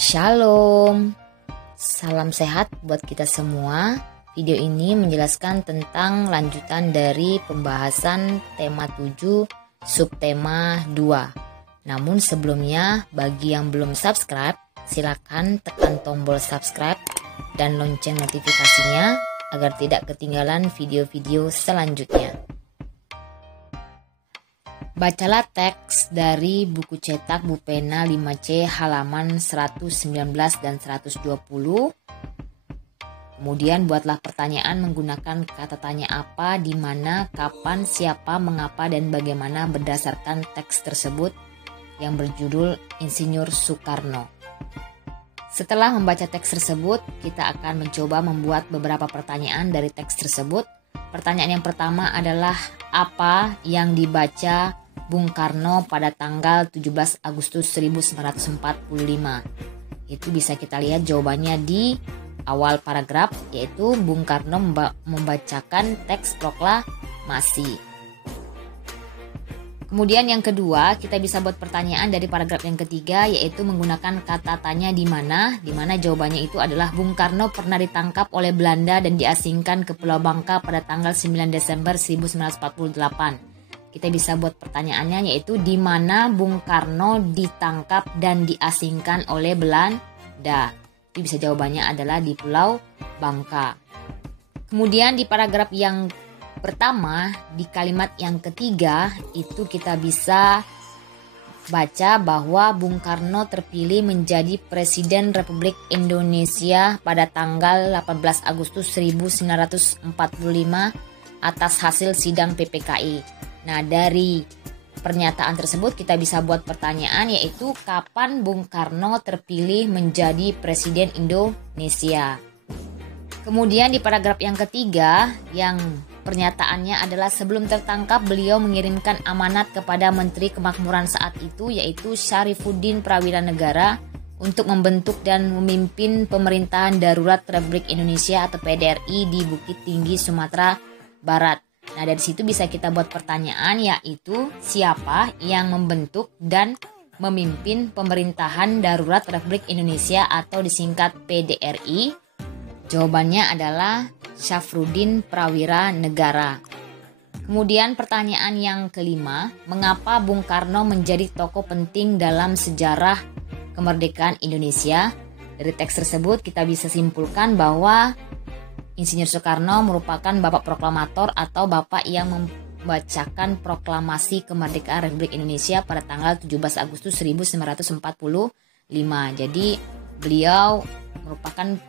Shalom, salam sehat buat kita semua. Video ini menjelaskan tentang lanjutan dari pembahasan tema 7, subtema 2. Namun sebelumnya, bagi yang belum subscribe, silakan tekan tombol subscribe dan lonceng notifikasinya agar tidak ketinggalan video-video selanjutnya. Bacalah teks dari buku cetak Bupena 5C halaman 119 dan 120. Kemudian buatlah pertanyaan menggunakan kata tanya apa, di mana, kapan, siapa, mengapa, dan bagaimana berdasarkan teks tersebut yang berjudul Insinyur Soekarno. Setelah membaca teks tersebut, kita akan mencoba membuat beberapa pertanyaan dari teks tersebut. Pertanyaan yang pertama adalah apa yang dibaca Bung Karno pada tanggal 17 Agustus 1945. Itu bisa kita lihat jawabannya di awal paragraf, yaitu Bung Karno membacakan teks proklamasi. Kemudian yang kedua, kita bisa buat pertanyaan dari paragraf yang ketiga, yaitu menggunakan kata tanya di mana jawabannya itu adalah Bung Karno pernah ditangkap oleh Belanda dan diasingkan ke Pulau Bangka pada tanggal 9 Desember 1948. Kita bisa buat pertanyaannya, yaitu di mana Bung Karno ditangkap dan diasingkan oleh Belanda. Itu bisa jawabannya adalah di Pulau Bangka. Kemudian di paragraf yang pertama, di kalimat yang ketiga, itu kita bisa baca bahwa Bung Karno terpilih menjadi Presiden Republik Indonesia pada tanggal 18 Agustus 1945 atas hasil sidang PPKI. Nah, dari pernyataan tersebut kita bisa buat pertanyaan, yaitu kapan Bung Karno terpilih menjadi Presiden Indonesia. Kemudian di paragraf yang ketiga, yang pernyataannya adalah sebelum tertangkap beliau mengirimkan amanat kepada Menteri Kemakmuran saat itu, yaitu Syarifuddin Prawira Negara, untuk membentuk dan memimpin pemerintahan darurat Republik Indonesia atau PDRI di Bukit Tinggi, Sumatera Barat. Nah, dari situ bisa kita buat pertanyaan, yaitu siapa yang membentuk dan memimpin pemerintahan darurat Republik Indonesia atau disingkat PDRI? Jawabannya adalah Syafruddin Prawira Negara. Kemudian pertanyaan yang kelima, mengapa Bung Karno menjadi tokoh penting dalam sejarah kemerdekaan Indonesia? Dari teks tersebut kita bisa simpulkan bahwa Insinyur Soekarno merupakan bapak proklamator atau bapak yang membacakan proklamasi kemerdekaan Republik Indonesia pada tanggal 17 Agustus 1945. Jadi beliau merupakan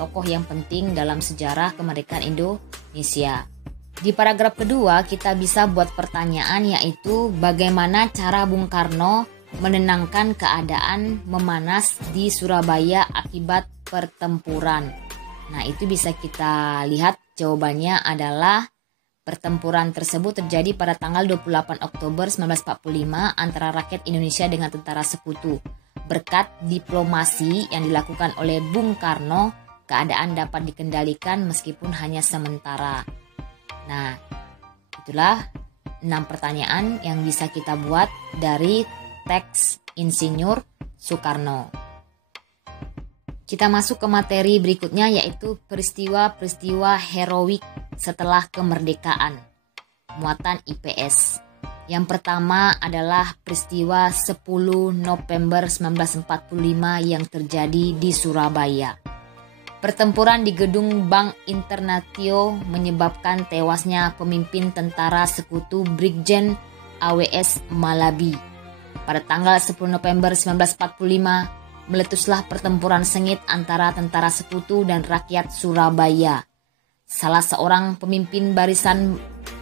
tokoh yang penting dalam sejarah kemerdekaan Indonesia. Di paragraf kedua kita bisa buat pertanyaan, yaitu bagaimana cara Bung Karno menenangkan keadaan memanas di Surabaya akibat pertempuran. Nah, itu bisa kita lihat jawabannya adalah pertempuran tersebut terjadi pada tanggal 28 Oktober 1945 antara rakyat Indonesia dengan tentara sekutu. Berkat diplomasi yang dilakukan oleh Bung Karno, keadaan dapat dikendalikan meskipun hanya sementara. Nah, itulah 6 pertanyaan yang bisa kita buat dari teks Insinyur Soekarno. Kita masuk ke materi berikutnya, yaitu peristiwa-peristiwa heroik setelah kemerdekaan. Muatan IPS. Yang pertama adalah peristiwa 10 November 1945 yang terjadi di Surabaya. Pertempuran di gedung Bank Internatio menyebabkan tewasnya pemimpin tentara sekutu Brigjen AWS Malabi. Pada tanggal 10 November 1945, meletuslah pertempuran sengit antara tentara sekutu dan rakyat Surabaya. Salah seorang pemimpin barisan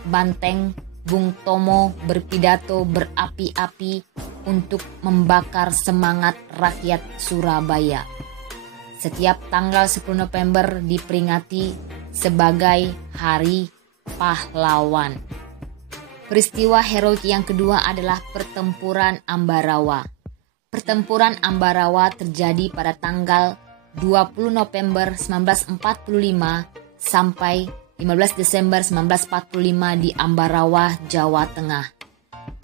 banteng, Bung Tomo, berpidato berapi-api untuk membakar semangat rakyat Surabaya. Setiap tanggal 10 November diperingati sebagai Hari Pahlawan. Peristiwa heroik yang kedua adalah Pertempuran Ambarawa. Pertempuran Ambarawa terjadi pada tanggal 20 November 1945 sampai 15 Desember 1945 di Ambarawa, Jawa Tengah.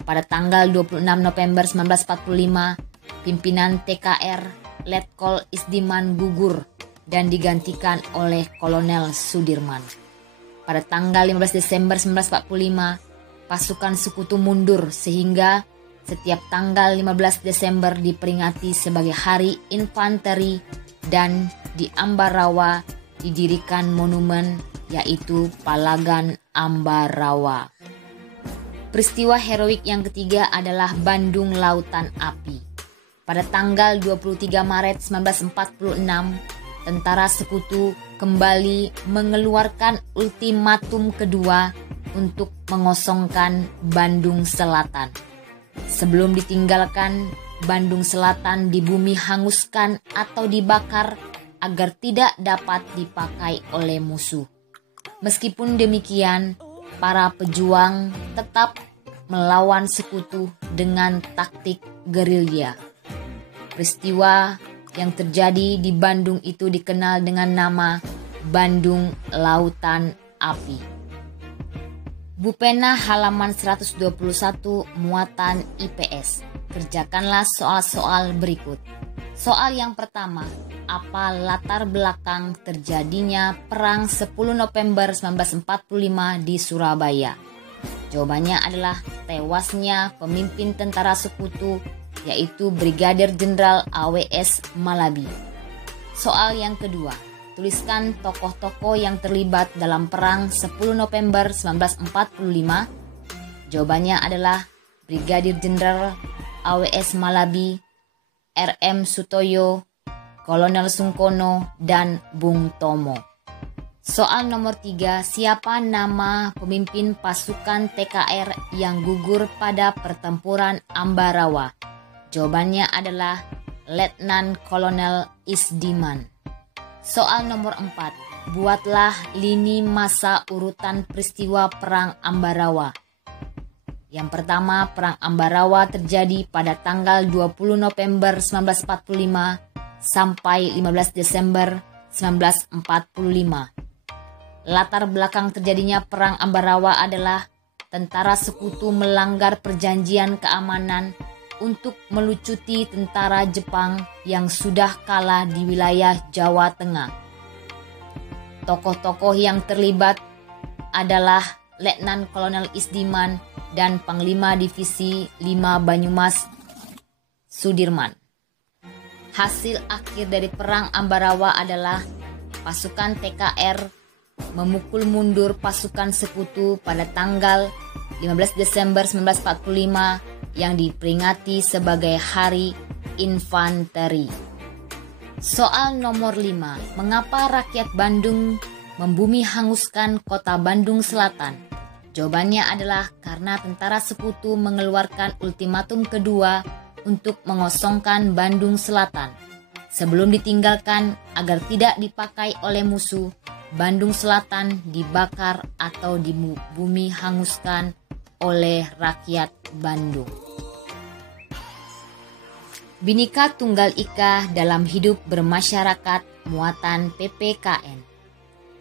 Pada tanggal 26 November 1945, pimpinan TKR Letkol Isdiman gugur dan digantikan oleh Kolonel Sudirman. Pada tanggal 15 Desember 1945, pasukan sekutu mundur sehingga setiap tanggal 15 Desember diperingati sebagai Hari Infanteri dan di Ambarawa didirikan monumen yaitu Palagan Ambarawa. Peristiwa heroik yang ketiga adalah Bandung Lautan Api. Pada tanggal 23 Maret 1946, tentara sekutu kembali mengeluarkan ultimatum kedua untuk mengosongkan Bandung Selatan. Sebelum ditinggalkan, Bandung Selatan dibumi hanguskan atau dibakar agar tidak dapat dipakai oleh musuh. Meskipun demikian, para pejuang tetap melawan sekutu dengan taktik gerilya. Peristiwa yang terjadi di Bandung itu dikenal dengan nama Bandung Lautan Api. Bupena halaman 121 muatan IPS. Kerjakanlah soal-soal berikut. Soal yang pertama, apa latar belakang terjadinya Perang 10 November 1945 di Surabaya? Jawabannya adalah tewasnya pemimpin tentara sekutu yaitu Brigadir Jenderal AWS Malabi. Soal yang kedua, tuliskan tokoh-tokoh yang terlibat dalam Perang 10 November 1945. Jawabannya adalah Brigadir Jenderal AWS Malabi, RM Sutoyo, Kolonel Sungkono, dan Bung Tomo. Soal nomor 3, siapa nama pemimpin pasukan TKR yang gugur pada pertempuran Ambarawa? Jawabannya adalah Letnan Kolonel Isdiman. Soal nomor 4, buatlah lini masa urutan peristiwa Perang Ambarawa. Yang pertama, Perang Ambarawa terjadi pada tanggal 20 November 1945 sampai 15 Desember 1945. Latar belakang terjadinya Perang Ambarawa adalah tentara sekutu melanggar perjanjian keamanan untuk melucuti tentara Jepang yang sudah kalah di wilayah Jawa Tengah. Tokoh-tokoh yang terlibat adalah Letnan Kolonel Isdiman dan Panglima Divisi 5 Banyumas Sudirman. Hasil akhir dari Perang Ambarawa adalah pasukan TKR memukul mundur pasukan sekutu pada tanggal 15 Desember 1945 yang diperingati sebagai Hari Infanteri. Soal nomor 5, mengapa rakyat Bandung membumi hanguskan kota Bandung Selatan? Jawabannya adalah karena tentara sekutu mengeluarkan ultimatum kedua untuk mengosongkan Bandung Selatan. Sebelum ditinggalkan agar tidak dipakai oleh musuh, Bandung Selatan dibakar atau dibumi hanguskan oleh rakyat Bandung. Bhinneka Tunggal Ika dalam hidup bermasyarakat muatan PPKN.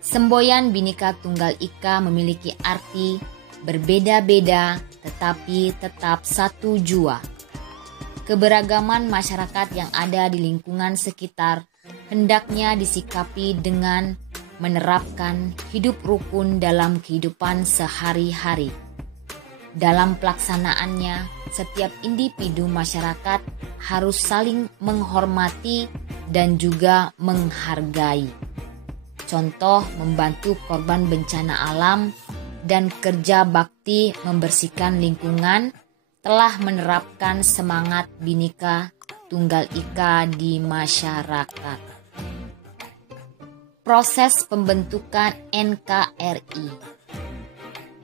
Semboyan Bhinneka Tunggal Ika memiliki arti berbeda-beda tetapi tetap satu jua. Keberagaman masyarakat yang ada di lingkungan sekitar hendaknya disikapi dengan menerapkan hidup rukun dalam kehidupan sehari-hari. Dalam pelaksanaannya, setiap individu masyarakat harus saling menghormati dan juga menghargai. Contoh membantu korban bencana alam dan kerja bakti membersihkan lingkungan telah menerapkan semangat Bhinneka Tunggal Ika di masyarakat. Proses pembentukan NKRI.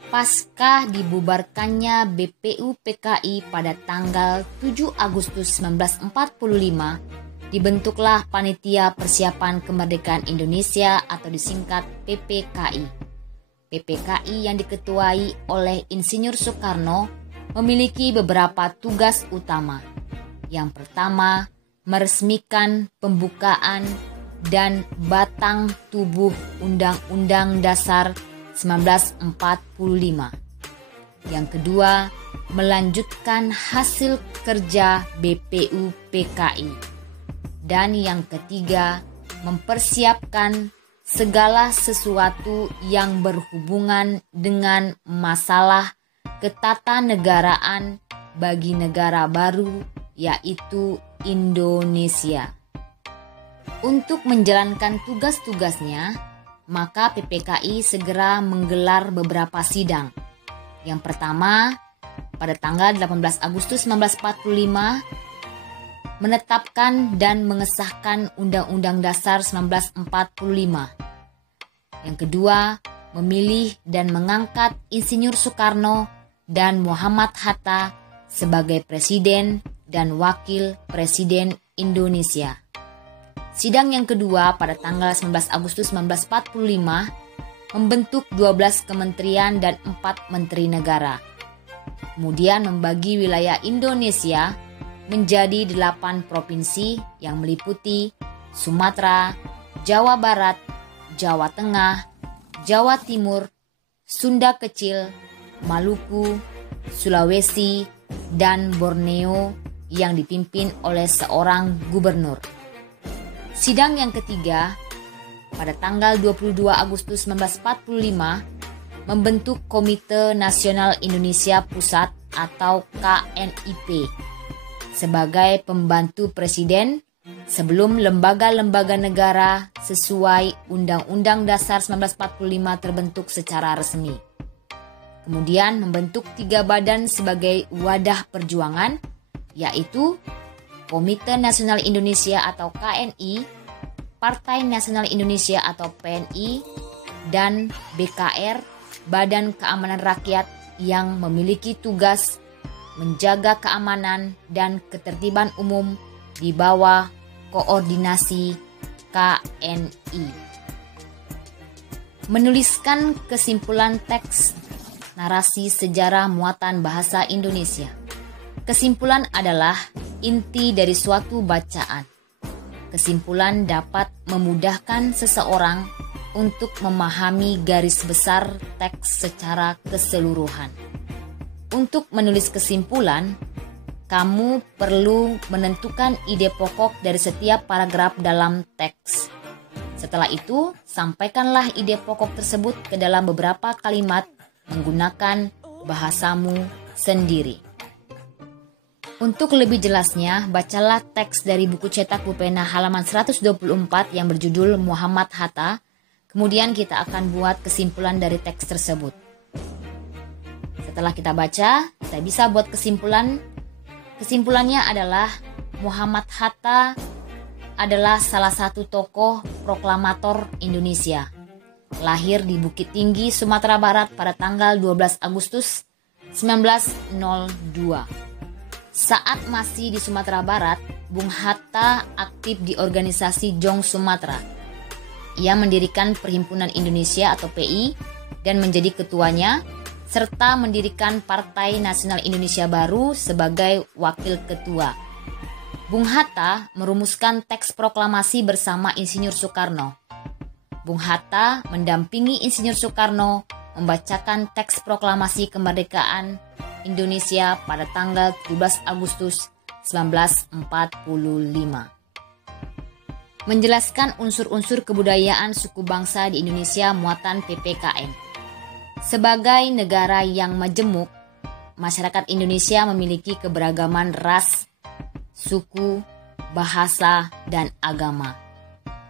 Pasca dibubarkannya BPUPKI pada tanggal 7 Agustus 1945, dibentuklah Panitia Persiapan Kemerdekaan Indonesia atau disingkat PPKI. PPKI yang diketuai oleh Insinyur Soekarno memiliki beberapa tugas utama. Yang pertama, meresmikan pembukaan dan batang tubuh Undang-Undang Dasar 1945. Yang kedua, melanjutkan hasil kerja BPUPKI. Dan yang ketiga, mempersiapkan segala sesuatu yang berhubungan dengan masalah ketatanegaraan bagi negara baru, yaitu Indonesia. Untuk menjalankan tugas-tugasnya, maka PPKI segera menggelar beberapa sidang. Yang pertama, pada tanggal 18 Agustus 1945, menetapkan dan mengesahkan Undang-Undang Dasar 1945. Yang kedua, memilih dan mengangkat Insinyur Soekarno dan Muhammad Hatta sebagai Presiden dan Wakil Presiden Indonesia. Sidang yang kedua pada tanggal 19 Agustus 1945 membentuk 12 kementerian dan 4 menteri negara. Kemudian membagi wilayah Indonesia menjadi 8 provinsi yang meliputi Sumatera, Jawa Barat, Jawa Tengah, Jawa Timur, Sunda Kecil, Maluku, Sulawesi, dan Borneo yang dipimpin oleh seorang gubernur. Sidang yang ketiga pada tanggal 22 Agustus 1945 membentuk Komite Nasional Indonesia Pusat atau KNIP sebagai pembantu presiden sebelum lembaga-lembaga negara sesuai Undang-Undang Dasar 1945 terbentuk secara resmi. Kemudian membentuk 3 badan sebagai wadah perjuangan, yaitu Komite Nasional Indonesia atau KNI, Partai Nasional Indonesia atau PNI, dan BKR, Badan Keamanan Rakyat yang memiliki tugas menjaga keamanan dan ketertiban umum di bawah koordinasi KNI. Menuliskan kesimpulan teks narasi sejarah muatan bahasa Indonesia. Kesimpulan adalah inti dari suatu bacaan. Kesimpulan dapat memudahkan seseorang untuk memahami garis besar teks secara keseluruhan. Untuk menulis kesimpulan, kamu perlu menentukan ide pokok dari setiap paragraf dalam teks. Setelah itu, sampaikanlah ide pokok tersebut ke dalam beberapa kalimat menggunakan bahasamu sendiri. Untuk lebih jelasnya, bacalah teks dari buku cetak Pupena halaman 124 yang berjudul Muhammad Hatta. Kemudian kita akan buat kesimpulan dari teks tersebut. Setelah kita baca, kita bisa buat kesimpulan. Kesimpulannya adalah Muhammad Hatta adalah salah satu tokoh proklamator Indonesia. Lahir di Bukit Tinggi, Sumatera Barat pada tanggal 12 Agustus 1902. Saat masih di Sumatera Barat, Bung Hatta aktif di organisasi Jong Sumatera. Ia mendirikan Perhimpunan Indonesia atau PI dan menjadi ketuanya, serta mendirikan Partai Nasional Indonesia Baru sebagai wakil ketua. Bung Hatta merumuskan teks proklamasi bersama Insinyur Soekarno. Bung Hatta mendampingi Insinyur Soekarno membacakan teks proklamasi kemerdekaan Indonesia pada tanggal 17 Agustus 1945. Menjelaskan unsur-unsur kebudayaan suku bangsa di Indonesia muatan PPKN. Sebagai negara yang majemuk, masyarakat Indonesia memiliki keberagaman ras, suku, bahasa, dan agama.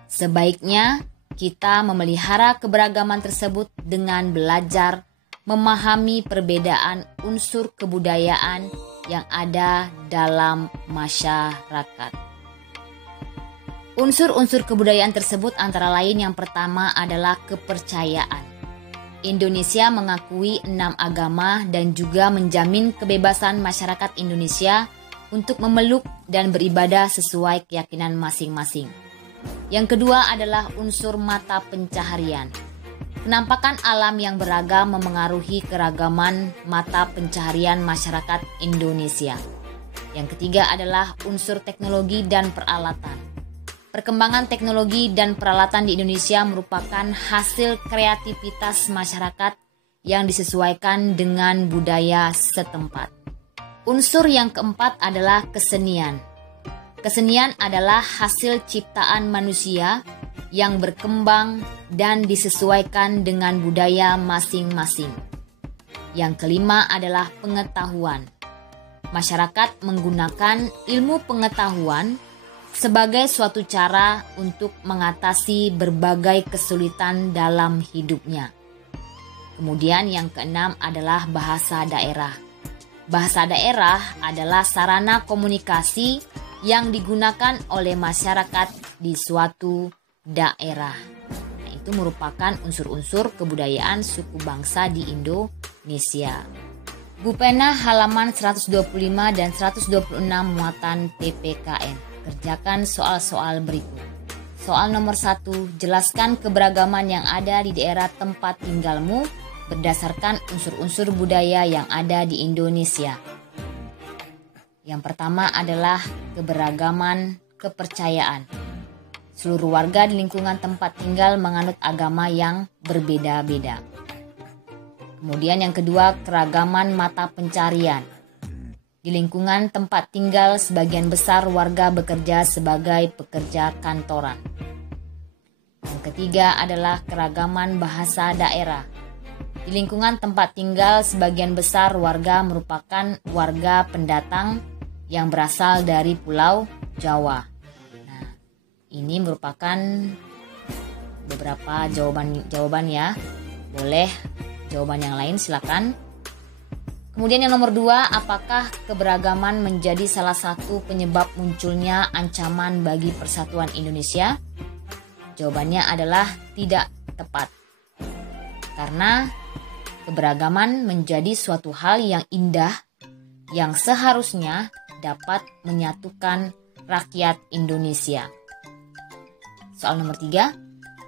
Sebaiknya kita memelihara keberagaman tersebut dengan belajar memahami perbedaan unsur kebudayaan yang ada dalam masyarakat. Unsur-unsur kebudayaan tersebut antara lain yang pertama adalah kepercayaan. Indonesia mengakui 6 agama dan juga menjamin kebebasan masyarakat Indonesia untuk memeluk dan beribadah sesuai keyakinan masing-masing. Yang kedua adalah unsur mata pencaharian. Penampakan alam yang beragam memengaruhi keragaman mata pencaharian masyarakat Indonesia. Yang ketiga adalah unsur teknologi dan peralatan. Perkembangan teknologi dan peralatan di Indonesia merupakan hasil kreativitas masyarakat yang disesuaikan dengan budaya setempat. Unsur yang keempat adalah kesenian. Kesenian adalah hasil ciptaan manusia yang berkembang dan disesuaikan dengan budaya masing-masing. Yang kelima adalah pengetahuan. Masyarakat menggunakan ilmu pengetahuan sebagai suatu cara untuk mengatasi berbagai kesulitan dalam hidupnya. Kemudian yang keenam adalah bahasa daerah. Bahasa daerah adalah sarana komunikasi yang digunakan oleh masyarakat di suatu daerah. Nah, itu merupakan unsur-unsur kebudayaan suku bangsa di Indonesia. Bupena halaman 125 dan 126 muatan PPKN. Kerjakan soal-soal berikut. Soal nomor 1, jelaskan keberagaman yang ada di daerah tempat tinggalmu berdasarkan unsur-unsur budaya yang ada di Indonesia. Yang pertama adalah keberagaman kepercayaan. Seluruh warga di lingkungan tempat tinggal menganut agama yang berbeda-beda. Kemudian yang kedua, keragaman mata pencarian. Di lingkungan tempat tinggal, sebagian besar warga bekerja sebagai pekerja kantoran. Yang ketiga adalah keragaman bahasa daerah. Di lingkungan tempat tinggal, sebagian besar warga merupakan warga pendatang yang berasal dari Pulau Jawa. Nah, ini merupakan beberapa jawaban ya. Boleh jawaban yang lain silakan. Kemudian yang nomor 2, apakah keberagaman menjadi salah satu penyebab munculnya ancaman bagi persatuan Indonesia? Jawabannya adalah tidak tepat. Karena keberagaman menjadi suatu hal yang indah yang seharusnya dapat menyatukan rakyat Indonesia. Soal nomor 3,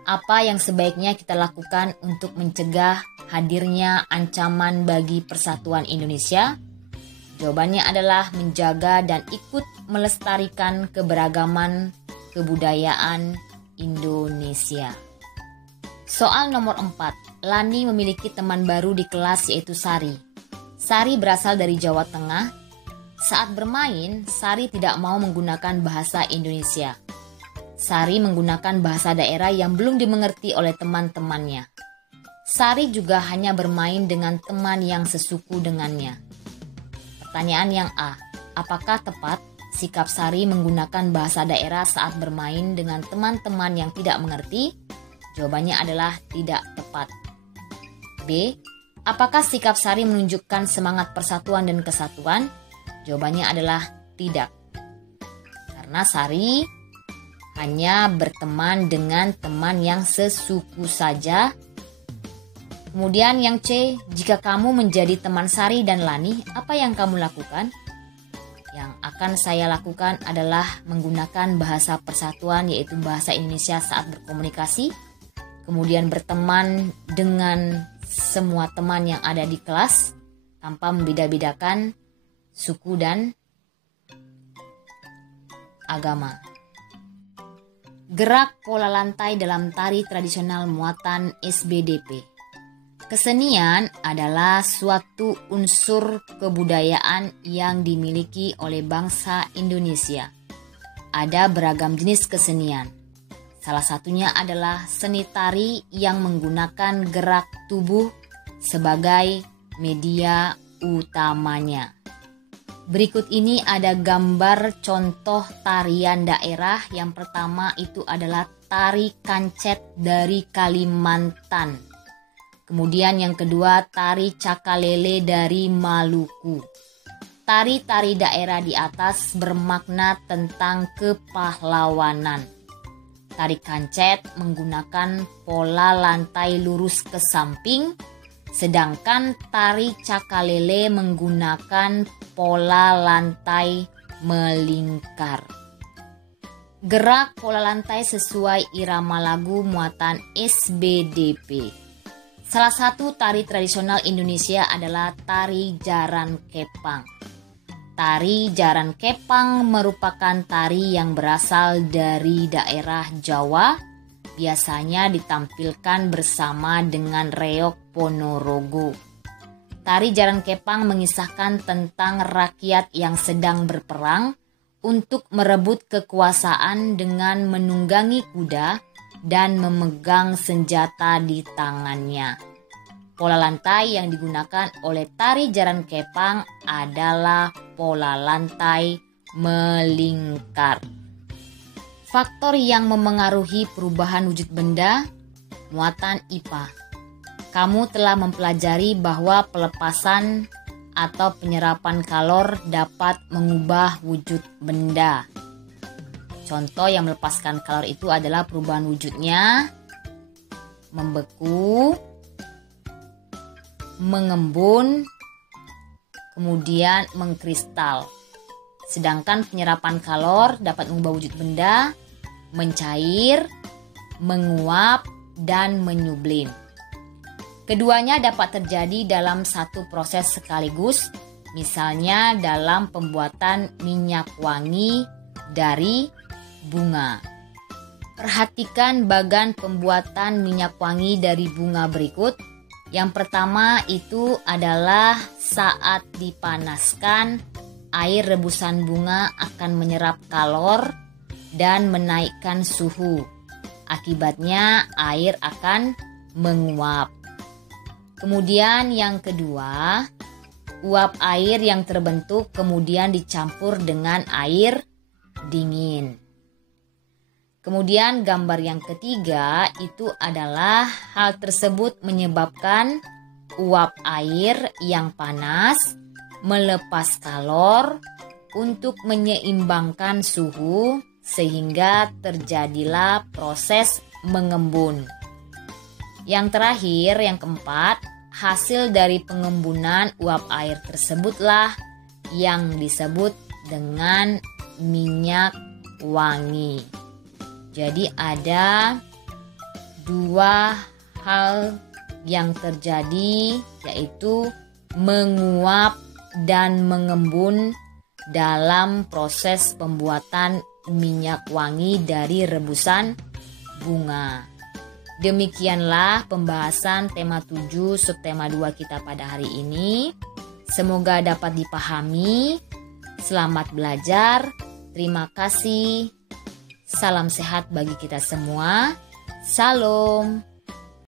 apa yang sebaiknya kita lakukan untuk mencegah hadirnya ancaman bagi persatuan Indonesia? Jawabannya adalah menjaga dan ikut melestarikan keberagaman kebudayaan Indonesia. Soal nomor 4, Lani memiliki teman baru di kelas yaitu Sari. Sari berasal dari Jawa Tengah. Saat bermain, Sari tidak mau menggunakan bahasa Indonesia. Sari menggunakan bahasa daerah yang belum dimengerti oleh teman-temannya. Sari juga hanya bermain dengan teman yang sesuku dengannya. Pertanyaan yang A, apakah tepat sikap Sari menggunakan bahasa daerah saat bermain dengan teman-teman yang tidak mengerti? Jawabannya adalah tidak tepat. B, apakah sikap Sari menunjukkan semangat persatuan dan kesatuan? Jawabannya adalah tidak. Karena Sari hanya berteman dengan teman yang sesuku saja. Kemudian yang C, jika kamu menjadi teman Sari dan Lani, apa yang kamu lakukan? Yang akan saya lakukan adalah menggunakan bahasa persatuan yaitu bahasa Indonesia saat berkomunikasi. Kemudian berteman dengan semua teman yang ada di kelas tanpa membeda-bedakan suku dan agama. Gerak pola lantai dalam tari tradisional muatan SBDP. Kesenian adalah suatu unsur kebudayaan yang dimiliki oleh bangsa Indonesia. Ada beragam jenis kesenian. Salah satunya adalah seni tari yang menggunakan gerak tubuh sebagai media utamanya. Berikut ini ada gambar contoh tarian daerah. Yang pertama itu adalah tari kancet dari Kalimantan. Kemudian yang kedua, tari cakalele dari Maluku. Tari-tari daerah di atas bermakna tentang kepahlawanan. Tari kancet menggunakan pola lantai lurus ke samping, sedangkan tari cakalele menggunakan pola lantai melingkar. Gerak pola lantai sesuai irama lagu muatan SBDP. Salah satu tari tradisional Indonesia adalah tari jaran kepang. Tari jaran kepang merupakan tari yang berasal dari daerah Jawa, biasanya ditampilkan bersama dengan reog Ponorogo. Tari jaran kepang mengisahkan tentang rakyat yang sedang berperang untuk merebut kekuasaan dengan menunggangi kuda dan memegang senjata di tangannya. Pola lantai yang digunakan oleh tari jaran kepang adalah pola lantai melingkar. Faktor yang memengaruhi perubahan wujud benda, muatan IPA. Kamu telah mempelajari bahwa pelepasan atau penyerapan kalor dapat mengubah wujud benda. Contoh yang melepaskan kalor itu adalah perubahan wujudnya membeku, mengembun, kemudian mengkristal. Sedangkan penyerapan kalor dapat mengubah wujud benda mencair, menguap, dan menyublim. Keduanya dapat terjadi dalam satu proses sekaligus, misalnya dalam pembuatan minyak wangi dari bunga. Perhatikan bagan pembuatan minyak wangi dari bunga berikut. Yang pertama itu adalah saat dipanaskan, air rebusan bunga akan menyerap kalor dan menaikkan suhu. Akibatnya air akan menguap. Kemudian yang kedua, uap air yang terbentuk kemudian dicampur dengan air dingin. Kemudian gambar yang ketiga itu adalah hal tersebut menyebabkan uap air yang panas melepas kalor untuk menyeimbangkan suhu sehingga terjadilah proses mengembun. Yang terakhir, yang keempat, hasil dari pengembunan uap air tersebutlah yang disebut dengan minyak wangi. Jadi ada dua hal yang terjadi, yaitu menguap dan mengembun dalam proses pembuatan minyak wangi dari rebusan bunga. Demikianlah pembahasan tema 7 subtema 2 kita pada hari ini. Semoga dapat dipahami. Selamat belajar. Terima kasih. Salam sehat bagi kita semua. Salam.